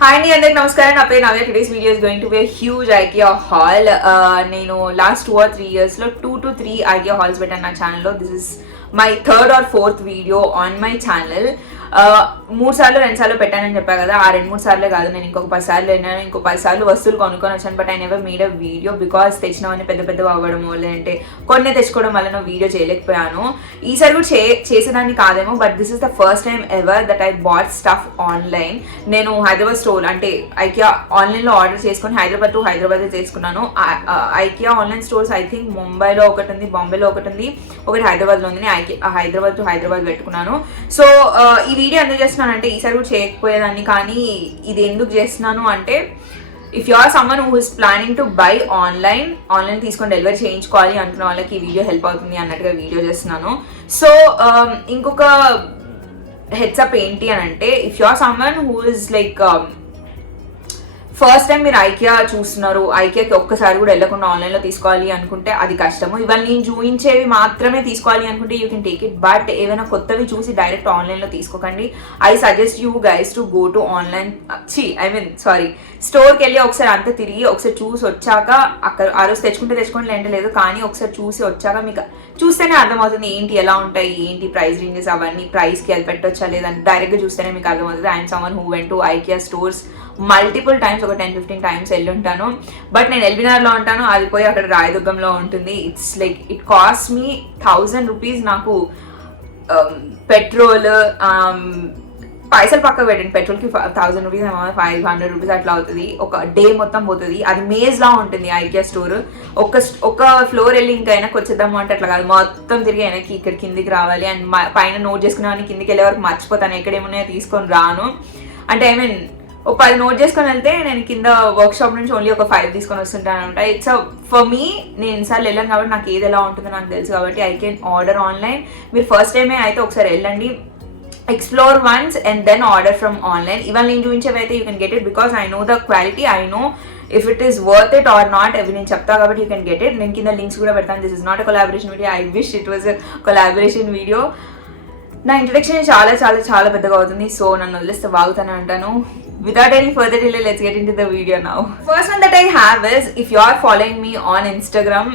Hi అండి అందరికి నమస్కారం. నా పేరు Navya. Today's video is going to be huge IKEA haul. నేను లాస్ట్ 2 or 3 years లో 2 to 3 IKEA హాల్స్ పెట్టాను నా ఛానల్లో. This is my 3rd or 4th video on my channel. 3 సార్లు 2 సార్లు పెట్టానని చెప్పా కదా, ఆ 2-3 సార్లే కాదు, నేను ఇంకొక 10 సార్లు వెళ్ళాను, ఇంకో 10 సార్లు వస్తువులు కొనుక్కొని వచ్చాను. But I never made a video because తెచ్చినవన్నీ పెద్ద పెద్దవి అవ్వడము, లేదంటే కొన్ని తెచ్చుకోవడం వల్ల నేను వీడియో చేయలేకపోయాను. ఈసారి కూడా చేసేదాన్ని కాదేమో, but this is the first time ever that I bought stuff online. నేను హైదరాబాద్ స్టోర్ అంటే IKEA ఆన్లైన్లో ఆర్డర్ చేసుకొని హైదరాబాద్ టు హైదరాబాద్ చేసుకున్నాను. IKEA online stores I think ముంబైలో ఒకటి ఉంది, బాంబేలో ఒకటి ఉంది, ఒకటి హైదరాబాద్లో ఉంది. హైదరాబాద్ టు హైదరాబాద్ పెట్టుకున్నాను. సో ఈ వీడియో ఎందుకు చేస్తున్నానంటే, ఈసారి కూడా చేయకపోయేదాన్ని, కానీ ఇది ఎందుకు చేస్తున్నాను అంటే, if you are someone who is planning to buy online తీసుకొని డెలివరీ చేయించుకోవాలి అనుకున్న వాళ్ళకి ఈ వీడియో హెల్ప్ అవుతుంది అన్నట్టుగా వీడియో చేస్తున్నాను. సో ఇంకొక హెడ్సప్ ఏంటి అని అంటే, if you are someone who is like first time మీరు IKEA చూస్తున్నారు, IKEAకి ఒక్కసారి కూడా వెళ్ళకుండా ఆన్లైన్లో తీసుకోవాలి అనుకుంటే అది కష్టము. ఇవాళ నేను చూపించేవి మాత్రమే తీసుకోవాలి అనుకుంటే you can take it, but ఏమైనా కొత్తవి చూసి డైరెక్ట్ ఆన్లైన్లో తీసుకోకండి. I suggest you guys to go to స్టోర్కి వెళ్ళి ఒకసారి అంతా తిరిగి ఒకసారి చూసి వచ్చాక, అక్కడ ఆ రోజు తెచ్చుకుంటే లేంటే లేదు, కానీ ఒకసారి చూసి వచ్చాక మీకు చూస్తేనే అర్థమవుతుంది ఏంటి, ఎలా ఉంటాయి, ఏంటి ప్రైస్ రేంజెస్, అవన్నీ ప్రైస్కి వెళ్ళి పెట్టొచ్చా లేదని డైరెక్ట్గా చూస్తేనే మీకు అర్థమవుతుంది. I'm someone who went to IKEA stores multiple times, ఒక 10-15 టైమ్స్ వెళ్ళి ఉంటాను. బట్ నేను ఎల్బినార్లో ఉంటాను, అది పోయి అక్కడ రాయదుర్గంలో ఉంటుంది. It's like it cost me 1000 rupees. నాకు పెట్రోల్ పైసలు పక్కకు పెట్టండి, పెట్రోల్కి 1000 రూపీస్, 500 రూపీస్ అట్లా అవుతుంది. ఒక డే మొత్తం పోతుంది. అది మేజ్లా ఉంటుంది IKEA స్టోర్. ఒక ఫ్లోర్ వెళ్ళి ఇంకా వెనక్కి వచ్చేద్దాము అంటే అట్లా కాదు, మొత్తం తిరిగి వెనక్కి ఇక్కడ కిందికి రావాలి. అండ్ పైన నోట్ చేసుకునేవాడిని కిందికి వెళ్ళే వరకు మర్చిపోతాను, ఎక్కడేమున్నాయో తీసుకొని రాను. అంటే ఐ మీన్ ఒక 10 నోట్ చేసుకొని వెళ్తే నేను కింద వర్క్ షాప్ నుంచి ఓన్లీ ఒక 5 తీసుకొని వస్తుంటాను అనమాట. ఇట్స్ ఫర్ మీ, నేను ఎన్నిసార్లు వెళ్ళాను కాబట్టి నాకు ఏది ఎలా ఉంటుందో నాకు తెలుసు కాబట్టి ఐ కెన్ ఆర్డర్ ఆన్లైన్. మీరు ఫస్ట్ టైమే అయితే ఒకసారి వెళ్ళండి, explore once and then order from online. ఇవాళ నేను చూపించేవి అయితే you can get it because I know the quality, I know if it is worth it or not, అవి నేను చెప్తా కాబట్టి యూ కెన్ గెట్ ఇట్. నేను కింద లింక్స్ కూడా పెడతాను. This is not a collaboration video, I wish it was a collaboration video. నా introduction చాలా చాలా చాలా పెద్దగా అవుతుంది, సో నన్ను వదిలేస్తే వాగుతానే అంటాను. Without any further delay, let's get into the video now. First one that I have is, if you are following me on Instagram,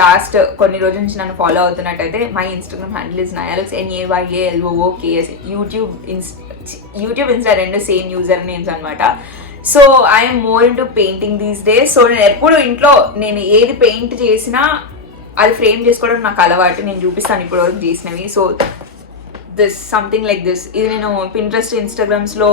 last కొన్ని రోజుల నుంచి నన్ను ఫాలో అవుతున్నట్టయితే, my Instagram handle is nayalooks, NAYALOOKS. YouTube insta రెండు same user names అనమాట. So I'm more into painting these days. So నేను ఎప్పుడు ఇంట్లో నేను ఏది పెయింట్ చేసినా అది ఫ్రేమ్ చేసుకోవడం నాకు అలవాటు. నేను చూపిస్తాను ఇప్పుడు వరకు చేసినవి. So this something like this, ఇది నేను Pinterest, Instagrams-లో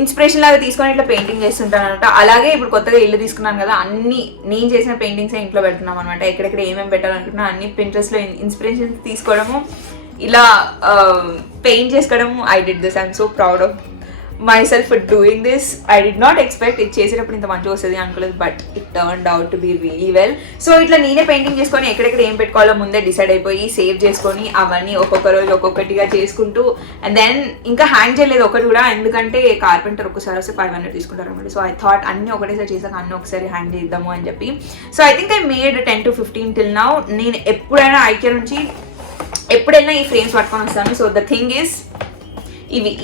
ఇన్స్పిరేషన్ లాగా తీసుకొని ఇట్లా పెయింటింగ్ చేస్తుంటాను అనమాట. అలాగే ఇప్పుడు కొత్తగా ఇల్లు తీసుకున్నాను కదా, అన్ని నేను చేసిన పెయింటింగ్స్ ఇంట్లో పెడుతున్నాం అనమాట. ఎక్కడెక్కడ ఏమేమి పెట్టాలనుకుంటున్నా అన్ని Pinterest-లో ఇన్స్పిరేషన్ తీసుకోవడము, ఇలా పెయింట్ చేసుకోవడము. I did this, I'm so proud of myself for doing this. I did not expect it చేసేటప్పుడు ఇంత మంచిగా వస్తుంది అనుకోలేదు, but it turned out to be really well. So ఇట్లా నేనే పెయింటింగ్ చేసుకొని ఎక్కడెక్కడ ఏం పెట్టుకోవాలో ముందే డిసైడ్ అయిపోయి సేవ్ చేసుకొని అవన్నీ ఒక్కొక్క రోజు ఒక్కొక్కటిగా చేసుకుంటూ, అండ్ దెన్ ఇంకా హ్యాంగ్ చేయలేదు ఒకటి కూడా, ఎందుకంటే కార్పెంటర్ ఒక్కసారి వస్తే 500 తీసుకుంటారు అనమాట. సో ఐ థాట్ అన్ని ఒకటేసారి చేసాక అన్ని ఒకసారి హ్యాంగ్ చేద్దాము అని చెప్పి. So I think I made 10 to 15 till now. నేను ఎప్పుడైనా IKEA నుంచి ఎప్పుడైనా ఈ ఫ్రేమ్స్ పట్టుకొని వస్తాను. సో ద థింగ్ ఈస్,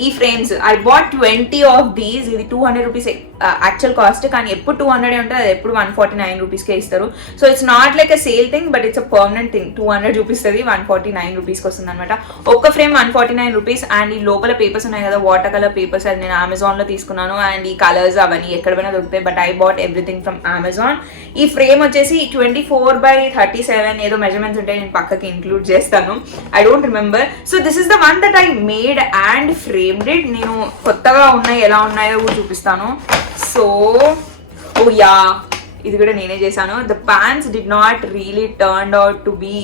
ఈ frames I bought 20 of these. ఇది 200 రూపీస్ యాక్చువల్ కాస్ట్, కానీ ఎప్పుడు 200 ఉంటుంది, అది ఎప్పుడు 149 రూపీస్కే ఇస్తారు. So it's not like a sale thing, but it's a permanent thing. 200 చూపిస్తుంది, 149 రూపీస్కి వస్తుంది అనమాట. ఒక్క ఫ్రేమ్ 149 రూపీస్. అండ్ ఈ లోపల పేపర్స్ ఉన్నాయి కదా, వాటర్ కలర్ పేపర్స్, అది నేను అమెజాన్లో తీసుకున్నాను. అండ్ ఈ కలర్స్ అవన్నీ ఎక్కడ పోయినా దొరుకుతాయి, but I bought everything from Amazon. ఈ ఫ్రేమ్ వచ్చేసి 24/37 ఏదో మెజర్మెంట్స్ ఉంటాయి, నేను పక్కకి ఇంక్లూడ్ చేస్తాను, I don't remember. So this is the one that I made and framed it. నేను కొత్తగా ఉన్నాయి ఎలా ఉన్నాయో చూపిస్తాను. సో ఓ యా, ఇది కూడా నేనే చేశాను. The pants did not really turned out to be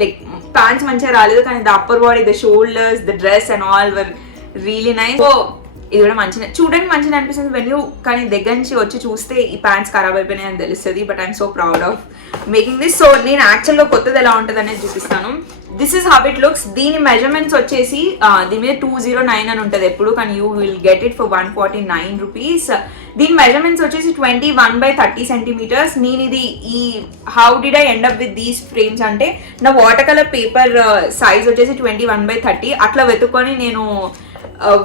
like, pants మంచిగా రాలేదు, కానీ the upper body, the shoulders, the dress and all were really nice. So ఇది కూడా మంచిగా చూడడానికి మంచిగా అనిపిస్తుంది వెన్ యూ, కానీ దగ్గర నుంచి వచ్చి చూస్తే ఈ ప్యాంట్స్ ఖరాబ్ అయిపోయినాయి అని తెలుస్తుంది. But I'm so proud of making this. So నేను యాక్చువల్గా కొత్తది ఎలా ఉంటుంది అనేది చూపిస్తాను. This is how it looks. దీని మెజర్మెంట్స్ వచ్చేసి దీని మీద 209 అని ఉంటుంది ఎప్పుడు, కానీ you will get it for 149 rupees. దీని మెజర్మెంట్స్ వచ్చేసి 21/30 సెంటీమీటర్స్. నేను ఇది ఈ how did I end up with these frames అంటే, నా వాటర్ కలర్ పేపర్ సైజ్ వచ్చేసి 21/30 అట్లా వెతుక్కొని నేను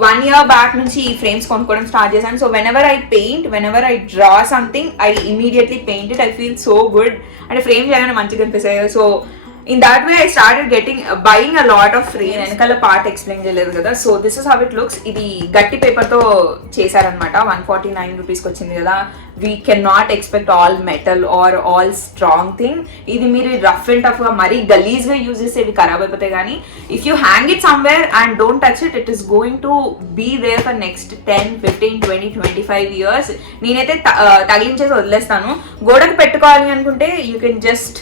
1 year బ్యాక్ నుంచి ఈ ఫ్రేమ్స్ కొనుక్కోవడం స్టార్ట్ చేశాను. So whenever I draw something I immediately paint it. I feel so good. అంటే ఫ్రేమ్ చేయగానే మంచిగా అనిపిస్తాయి. So in that way I started buying a lot of frames. వెనకాల పార్ట్ ఎక్స్ప్లెయిన్ చేయలేదు కదా. So this is how it looks. ఇది గట్టి paper తో చేశారనమాట. 149 రూపీస్కి వచ్చింది కదా. We can not expect all metal are all strong thing. ఇది మీరు రఫ్ అండ్ టఫ్ గా మరీ గలీజ్ గా యూజ్ చేస్తే ఇవి ఖరాబ్ అయిపోతాయి. కానీ if you hang it somewhere and don't touch it, it is going to be there for next 10, 15, 20, 25 years. నేనైతే తగిలించేసి వదిలేస్తాను. గోడకు పెట్టుకోవాలి అనుకుంటే you can just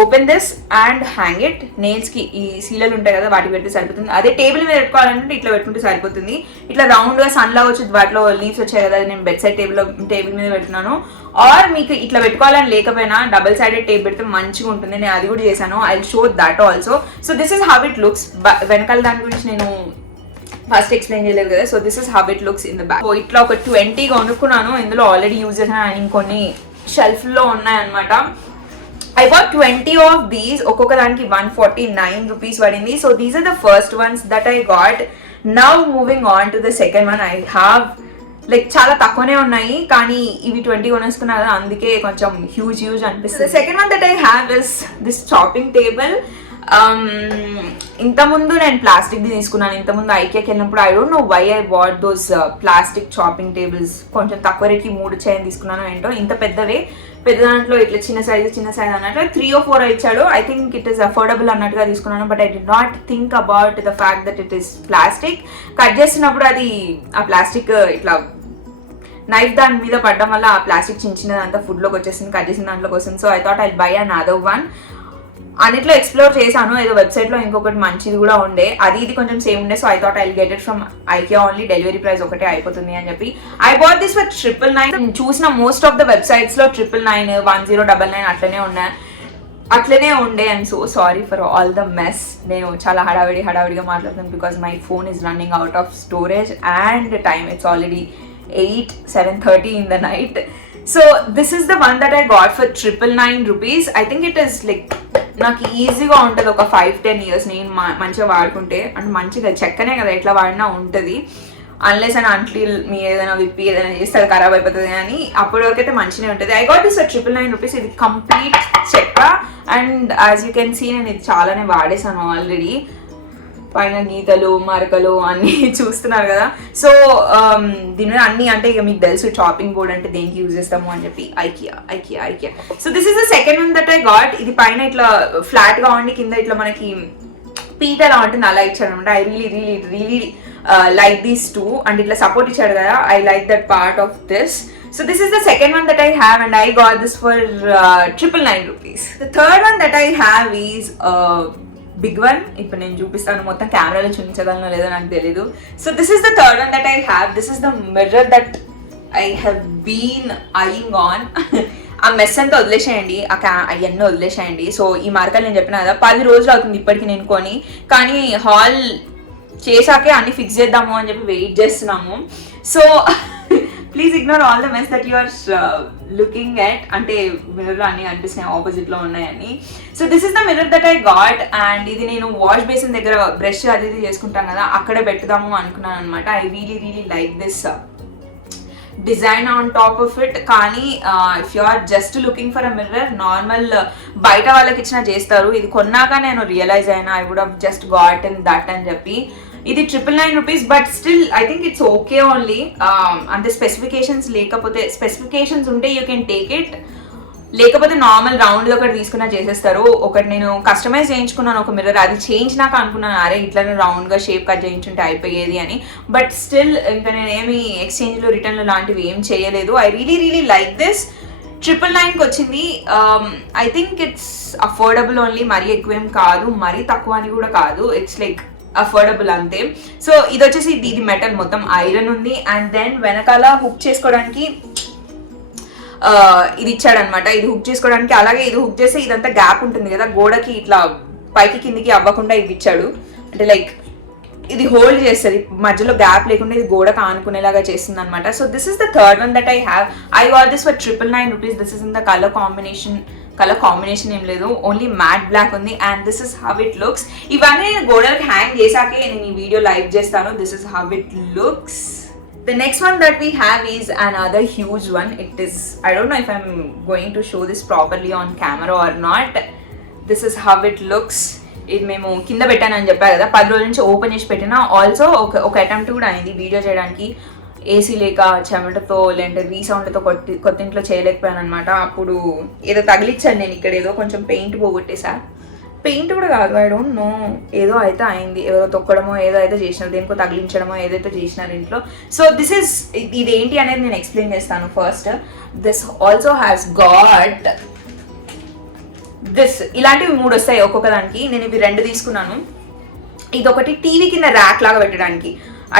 open this and hang it. Nails కి ఈ సీలలు ఉంటాయి కదా, వాటికి పెడితే సరిపోతుంది. అదే టేబుల్ మీద పెట్టుకోవాలంటే ఇట్లా పెట్టుకుంటే సరిపోతుంది. ఇట్లా రౌండ్ గా సన్ లా వచ్చి వాటిలో లీవ్స్ వచ్చాయి కదా, నేను బెడ్ సైడ్ టేబుల్ మీద పెడుతున్నాను. ఆర్ మీకు ఇట్లా పెట్టుకోవాలని లేకపోయినా డబుల్ సైడెడ్ టేప్ పెడితే మంచిగా ఉంటుంది. నేను అది కూడా చేశాను. I show that also. So this is how it looks. వెనకాల దాని గురించి నేను ఫస్ట్ ఎక్స్ప్లెయిన్ చేయలేదు కదా. So this is how it looks in the back. So ఇట్లా ఒక 20 కొనుక్కున్నాను. ఇందులో ఆల్రెడీ యూజ్ చేశాను. ఇంకొన్ని షెల్ఫ్ లో ఉన్నాయన్నమాట. I bought 20 of these. ఒక్కొక్క దానికి 149 rupees పడింది. So these are the first ones that I got. Now moving on to the second one. I have like చాలా తక్కువనే ఉన్నాయి కానీ ఇవి 20 కొనేసుకున్నా కదా, అందుకే కొంచెం హ్యూజ్ అనిపిస్తుంది. The second one that I have is this chopping table. ఇంతకుముందు నేను ప్లాస్టిక్ తీసుకున్నాను. ఇంతకుముందు ఐకియాకి వెళ్ళినప్పుడు I don't know why I bought those plastic chopping tables. కొంచెం తక్కువ రేట్కి 3 చైన్ తీసుకున్నాను. ఏంటో ఇంత పెద్ద దాంట్లో ఇట్లా చిన్న సైజ్ అన్నట్లు 3 or 4 ఇచ్చాడు. I think it is affordable అన్నట్టుగా తీసుకున్నాను. But I did not think about the fact that it is plastic. Cut చేస్తున్నప్పుడు అది ఆ ప్లాస్టిక్ ఇట్లా నైఫ్ దాని మీద పడడం వల్ల ఆ ప్లాస్టిక్ చిన్నదంతా ఫుడ్లోకి వచ్చేసింది, కట్ చేసిన దాంట్లోకి వస్తుంది. So I thought I by another one. అన్నిట్లో ఎక్స్ప్లోర్ చేశాను. ఏదో వెబ్సైట్లో ఇంకొకటి మంచిది కూడా ఉండే, అది ఇది కొంచెం సేమ్ ఉండే. So I thought I get it from IKEA only. Delivery price ఒకటే అయిపోతుంది అని చెప్పి ఐ బాట్ దిస్ ఫర్ 999. చూసిన మోస్ట్ ఆఫ్ ద వెబ్సైట్స్ లో 999, 1099 అట్లనే ఉండే. I'm so sorry for all the mess. నేను చాలా హడావిడిగా మాట్లాడుతున్నాను because my phone is running out of storage and time. It's already 7:30 in the night. So this is the one that I got for 999 rupees. I think it is like నాకు ఈజీగా ఉంటుంది. ఒక 5-10 years నేను మంచిగా వాడుకుంటే. అంటే మంచిగా చెక్కనే కదా, ఎట్లా వాడినా ఉంటుంది. అన్లెస్ అండ్ అంటిల్ మీ ఏదైనా విప్పి ఏదైనా చేస్తే అది ఖరాబ్ అయిపోతుంది. కానీ అప్పటి వరకు అయితే మంచిగా ఉంటుంది. I got this 999 rupees. ఇది కంప్లీట్ చెక్క. And as you can see నేను ఇది చాలానే వాడేసాను ఆల్రెడీ. పైన గీతలు మరకలు అన్నీ చూస్తున్నారు కదా. సో దీని మీద అన్ని అంటే ఇక మీకు తెలుసు చాపింగ్ బోర్డ్ అంటే దేనికి యూజ్ చేస్తాము అని చెప్పి IKEA. So this is the second one that I got. ఇది పైన ఇట్లా ఫ్లాట్ గా ఉండి కింద ఇట్లా మనకి పీట ఎలా ఉంటుంది అలా ఇచ్చాడు అనమాట. I really like these two. And ఇట్లా సపోర్ట్ ఇచ్చాడు కదా, I like that part of this. So this is the second one that I have and I got this for 999 rupees. The third one that I have is big one. ఇప్పుడు నేను చూపిస్తాను, మొత్తం కెమెరాలో చూపించగలను లేదో నాకు తెలీదు. So this is the third one that I have. This is the mirror that I have been eyeing on. ఆ మెస్ అంతా వదిలేసేయండి, అవన్నీ వదిలేసేయండి. సో ఈ మార్కలు నేను చెప్పిన కదా 10 రోజులు అవుతుంది ఇప్పటికి నేను కొని. కానీ హాల్ చేశాకే అన్ని ఫిక్స్ చేద్దాము అని చెప్పి వెయిట్ చేస్తున్నాము. So please ignore all the mess that you are looking at. అంటే మిర్రర్లో అన్ని కనిపిస్తున్నాయి, ఆపోజిట్లో ఉన్నాయని. So this is the mirror that I got. And ఇది నేను వాష్ బేసిన్ దగ్గర బ్రష్ అది ఇది చేసుకుంటాను కదా, అక్కడే పెట్టుదాము అనుకున్నాను అనమాట. I really like this design on top of it. కానీ if you are just looking for a mirror, normal బయట వాళ్ళకి ఇచ్చినా చేస్తారు. ఇది కొన్నాక నేను రియలైజ్ అయినా I would have just got in that అని చెప్పి. ఇది 999 rupees, but still I think it's okay only. అంటే స్పెసిఫికేషన్స్ ఉంటే యూ కెన్ టేక్ ఇట్. లేకపోతే నార్మల్ రౌండ్లో ఒకటి తీసుకున్నా చేసేస్తారు. ఒకటి నేను కస్టమైజ్ చేయించుకున్నాను ఒక మిర్రర్, అది చేయించినాక అనుకున్నాను అరే ఇట్లనే రౌండ్గా షేప్ కట్ చేయించుంటే అయిపోయేది అని. బట్ స్టిల్ ఇంకా నేను ఏమి ఎక్స్చేంజ్లు రిటర్న్లు లాంటివి ఏం చేయలేదు. I really like this. 999కి వచ్చింది. I think it's affordable only. మరీ ఎక్కువేం కాదు, మరీ తక్కువ అని కూడా కాదు. ఇట్స్ లైక్ అఫోర్డబుల్ అంతే. సో ఇది వచ్చేసి ఇది మెటల్, మొత్తం ఐరన్ ఉంది. అండ్ దెన్ వెనకాల హుక్ చేసుకోవడానికి ఇది ఇచ్చాడనమాట. ఇది హుక్ చేసుకోవడానికి. అలాగే ఇది హుక్ చేస్తే ఇదంతా గ్యాప్ ఉంటుంది కదా, గోడకి ఇట్లా పైకి కిందికి అవ్వకుండా ఇది ఇచ్చాడు. అంటే లైక్ ఇది హోల్డ్ చేస్తుంది, మధ్యలో గ్యాప్ లేకుండా ఇది గోడకు ఆనుకునేలాగా చేస్తుంది అనమాట. So this is the third one that I have. I got this for 999 rupees. This is in the colour combination colour combination ఏం లేదు, ఓన్లీ మ్యాట్ బ్లాక్ ఉంది. And this is how it looks. ఇవన్నీ నేను గోడలకు hang చేశాకే నేను ఈ video live చేస్తాను. This is how it looks. The next one that we have is another huge one. It is, I don't know if I'm going to show this properly on camera or not. This is how it looks. ఇది మేము కింద పెట్టానని చెప్పాను కదా, 10 రోజుల నుంచి open చేసి పెట్టినా. Also ఒక అటెంప్ట్ కూడా అయింది వీడియో చేయడానికి, ఏసీ లేక చెమటతో లేదంటే రీసౌండ్తో కొత్త ఇంట్లో చేయలేకపోయాను అనమాట. అప్పుడు ఏదో తగిలిచ్చాను నేను, ఇక్కడ ఏదో కొంచెం పెయింట్ పోగొట్టేసా. పెయింట్ కూడా కాదు, ఐ డోంట్ నో, ఏదో అయితే అయింది, ఎవరో తొక్కడమో ఏదో అయితే చేసినారు, దేనికో తగిలించడమో ఏదైతే చేసినారు ఇంట్లో. సో దిస్ ఇస్, ఇదేంటి అనేది నేను ఎక్స్ప్లెయిన్ చేస్తాను. First this also has got this, ఇలాంటివి 3 వస్తాయి ఒక్కొక్క దానికి. నేను ఇవి 2 తీసుకున్నాను. ఇదొకటి టీవీ కింద ర్యాక్ లాగా పెట్టడానికి.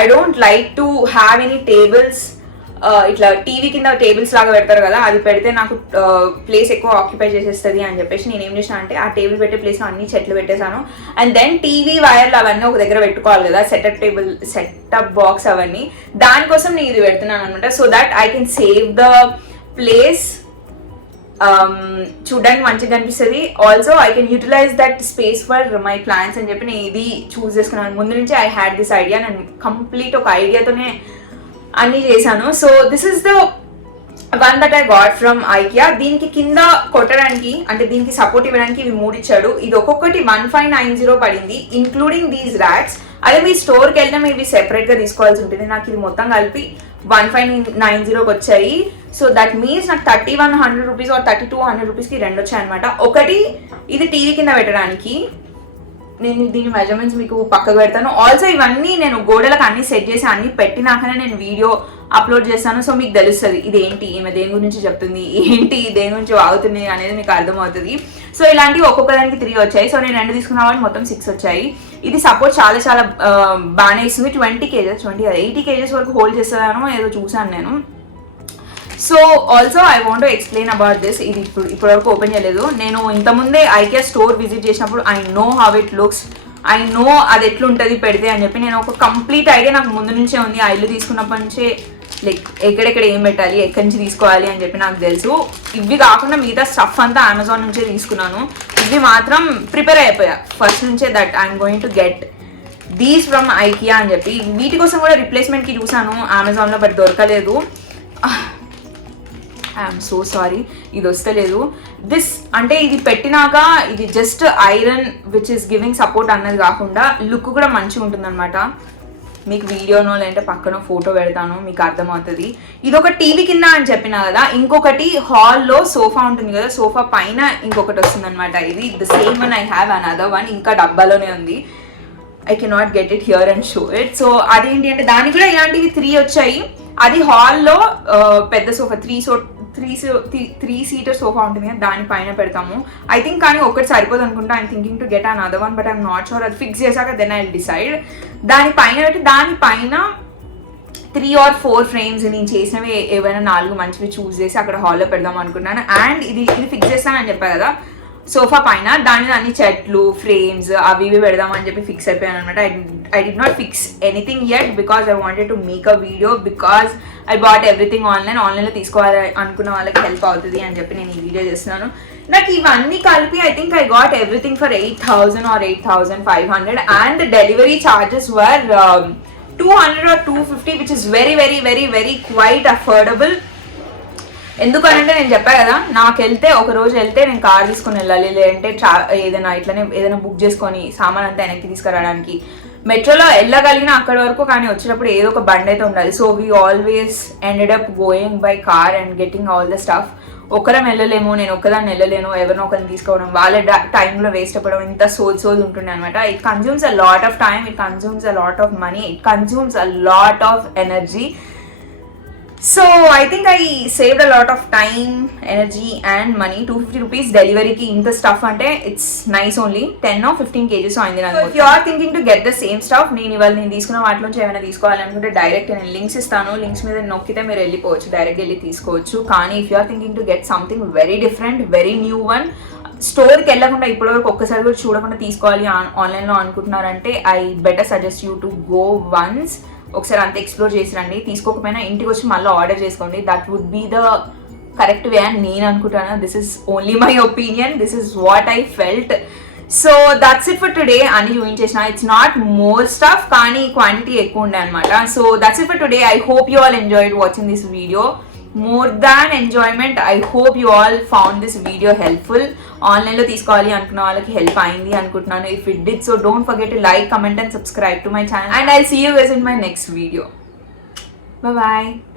I don't like to have any tables, ఇట్లా టీవీ కింద టేబుల్స్ లాగా పెడతారు కదా, అది పెడితే నాకు ప్లేస్ ఎక్కువ ఆక్యుపై చేసేస్తుంది అని చెప్పేసి నేను ఏం చేసిన అంటే, ఆ టేబుల్ పెట్టే ప్లేస్లో అన్ని చెట్లు పెట్టేశాను. అండ్ దెన్ టీవీ వైర్లు అవన్నీ ఒక దగ్గర పెట్టుకోవాలి కదా, సెటప్ బాక్స్ అవన్నీ, దానికోసం నేను ఇది పెడుతున్నాను అనమాట. So that I can save the place, చూడడానికి మంచిగా కనిపిస్తుంది. Also I can utilise that space for my plans అని చెప్పి నేను ఇది చూస్ చేసుకున్నాను. ముందు నుంచి ఐ హ్యాడ్ దిస్ ఐడియా, నేను కంప్లీట్ ఒక ఐడియాతోనే అన్ని చేశాను. So this is the one that I got from IKEA. దీనికి కింద కొట్టడానికి అంటే దీనికి సపోర్ట్ ఇవ్వడానికి ఇవి 3 ఇచ్చాడు. ఇది ఒక్కొక్కటి 1590 పడింది, ఇంక్లూడింగ్ దీస్ ర్యాక్స్. అదే మీ స్టోర్కి వెళ్ళినా మీరు సెపరేట్గా తీసుకోవాల్సి ఉంటుంది. నాకు ఇది మొత్తం కలిపి 1590 వచ్చాయి. సో దట్ మీన్స్ నాకు 3100 రూపీస్ ఆర్ 3200 రూపీస్కి 2 వచ్చాయి అనమాట. ఒకటి ఇది టీవీ కింద పెట్టడానికి, నేను దీని మెజర్మెంట్స్ మీకు పక్కకు పెడతాను. ఆల్సో ఇవన్నీ నేను గోడలకు అన్ని సెట్ చేసి అన్ని పెట్టినాకనే నేను వీడియో అప్లోడ్ చేస్తాను. సో మీకు తెలుస్తుంది ఇదేంటి, ఈమె దేని గురించి చెప్తుంది, ఏంటి దేని గురించి వాగుతుంది అనేది మీకు అర్థమవుతుంది. సో ఇలాంటివి ఒక్కొక్క దానికి 3 వచ్చాయి. సో నేను 2 తీసుకున్నా కాబట్టి మొత్తం 6 వచ్చాయి. ఇది సపోర్ట్ చాలా చాలా బాగానే ఇస్తుంది. 20 kgs 80 kgs వరకు హోల్డ్ చేస్తాను ఏదో చూసాను నేను. So also I want to explain about this. ఇది ఇప్పటివరకు ఓపెన్ చేయలేదు. నేను ఇంతకుముందే ఐకియా స్టోర్ విజిట్ చేసినప్పుడు I know how it looks, I know అది ఎట్లుంటుంది పెడితే అని చెప్పి నేను ఒక కంప్లీట్ ఐడియా నాకు ముందు నుంచే ఉంది. ఆ ఇల్లు తీసుకున్నప్పటి నుంచే లైక్ ఎక్కడెక్కడ ఏం పెట్టాలి, ఎక్కడి నుంచి తీసుకోవాలి అని చెప్పి నాకు తెలుసు. ఇవి కాకుండా మిగతా స్టఫ్ అంతా అమెజాన్ నుంచే తీసుకున్నాను. ఇవి మాత్రం ప్రిపేర్ అయిపోయా ఫస్ట్ నుంచే, that I'm going to get these from IKEA అని చెప్పి. వీటి కోసం కూడా రిప్లేస్మెంట్కి చూసాను అమెజాన్లో, బట్ దొరకలేదు. ఐఎమ్ సో సారీ, ఇది వస్తలేదు. దిస్ అంటే ఇది పెట్టినాక ఇది just iron which is giving support అన్నది కాకుండా లుక్ కూడా మంచిగా ఉంటుంది అనమాట. మీకు వీడియోనో లేదంటే పక్కన ఫోటో పెడతాను, మీకు అర్థమవుతుంది. ఇది ఒక టీవీ కింద అని చెప్పినా కదా. ఇంకొకటి హాల్లో సోఫా ఉంటుంది కదా, సోఫా పైన ఇంకొకటి వస్తుంది అనమాట. ఇది the same one I have another one, ఇంకా డబ్బాలోనే ఉంది. I cannot get it here and show it. So అదేంటి అంటే దానికి కూడా ఇలాంటివి 3 వచ్చాయి. అది హాల్లో పెద్ద సోఫా 3 సీటర్ సోఫా ఉంటుంది కదా, దానిపైన పెడతాము ఐ థింక్. కానీ ఒకటి సరిపోదు అనుకుంటా. I'm thinking to get another one, but I'm not sure. అది ఫిక్స్ చేశాక దెన్ ఐ విల్ డిసైడ్. దానిపైన పెట్టి దానిపైన 3 or 4 ఫ్రేమ్స్ నేను చేసినవి ఏవైనా 4 మంచివి చూస్ చేసి అక్కడ హాల్లో పెడదాం అనుకున్నాను. అండ్ ఇది ఫిక్స్ చేస్తానని చెప్పాను కదా సోఫా పైన, దాని మీద అన్ని చెట్లు ఫ్రేమ్స్ అవి ఇవి పెడదామని చెప్పి ఫిక్స్ అయిపోయాను అనమాట. I did not fix anything yet because I wanted to make a video, because I bought everything ఆన్లైన్లో తీసుకోవాలి అనుకున్న వాళ్ళకి హెల్ప్ అవుతుంది అని చెప్పి నేను ఈ వీడియో చేస్తున్నాను. నాకు ఇవన్నీ కలిపి I think I got everything for 8,000 or 8,500 and the delivery charges were 200 or 250 which is very very very very quite affordable. ఎందుకనంటే నేను చెప్పా కదా, నాకు వెళ్తే ఒక రోజు వెళ్తే నేను కార్ తీసుకొని వెళ్ళాలి, లేదంటే ఏదైనా బుక్ చేసుకొని సామాన్ అంతా వెనక్కి తీసుకురావడానికి. మెట్రోలో వెళ్ళగలిగిన అక్కడి వరకు, కానీ వచ్చేటప్పుడు ఏదో ఒక బండి అయితే ఉండాలి. So we always ended up going by car and getting all the stuff. ఒకరం వెళ్ళలేము, నేను ఒక్కదాన్ని వెళ్ళలేను, ఎవరినో ఒకరిని తీసుకోవడం, వాళ్ళ టైంలో వేస్ట్ అవ్వడం, ఇంత సోజ్ ఉంటుండే అనమాట. It consumes a lot of time, it consumes a lot of money, it consumes a lot of energy. So I think I saved a lot of time, energy and money. 250 rupees డెలివరీకి ఇంత stuff అంటే it's nice. Only 10 or 15 kgs అయింది నాకు. If you are thinking to get the same stuff, నేను ఇవాళ నేను తీసుకున్న వాటి నుంచి ఏమైనా తీసుకోవాలనుకుంటే డైరెక్ట్ నేను లింక్స్ ఇస్తాను, లింక్స్ మీద నొక్కితే మీరు వెళ్ళిపోవచ్చు, డైరెక్ట్ వెళ్ళి తీసుకోవచ్చు. కానీ if you are thinking to get something very different, very new one, స్టోర్కి వెళ్ళకుండా ఇప్పటివరకు ఒక్కసారి కూడా చూడకుండా తీసుకోవాలి ఆన్లైన్లో అనుకుంటున్నారంటే I better suggest you to go once. ఒకసారి అంత ఎక్స్ప్లోర్ చేసి రండి. తీసుకోకపోయినా ఇంటికి వచ్చి మళ్ళీ ఆర్డర్ చేసుకోండి. That would be the correct way అని నేను అనుకుంటాను. This is only my opinion, this is what I felt. So that's it for today అని చూపించేసిన. ఇట్స్ నాట్ మోర్ స్టఫ్ కానీ క్వాంటిటీ ఎక్కువ ఉండే అనమాట. So that's it for today. I hope you all enjoyed watching this video. More than enjoyment, I hope you all found this video helpful. ఆన్లైన్లో తీసుకోవాలి అనుకున్న వాళ్ళకి హెల్ప్ అయింది అనుకుంటున్నాను. If it did so don't forget to like, comment and subscribe to my channel. And I'll see you guys in my next video. Bye bye.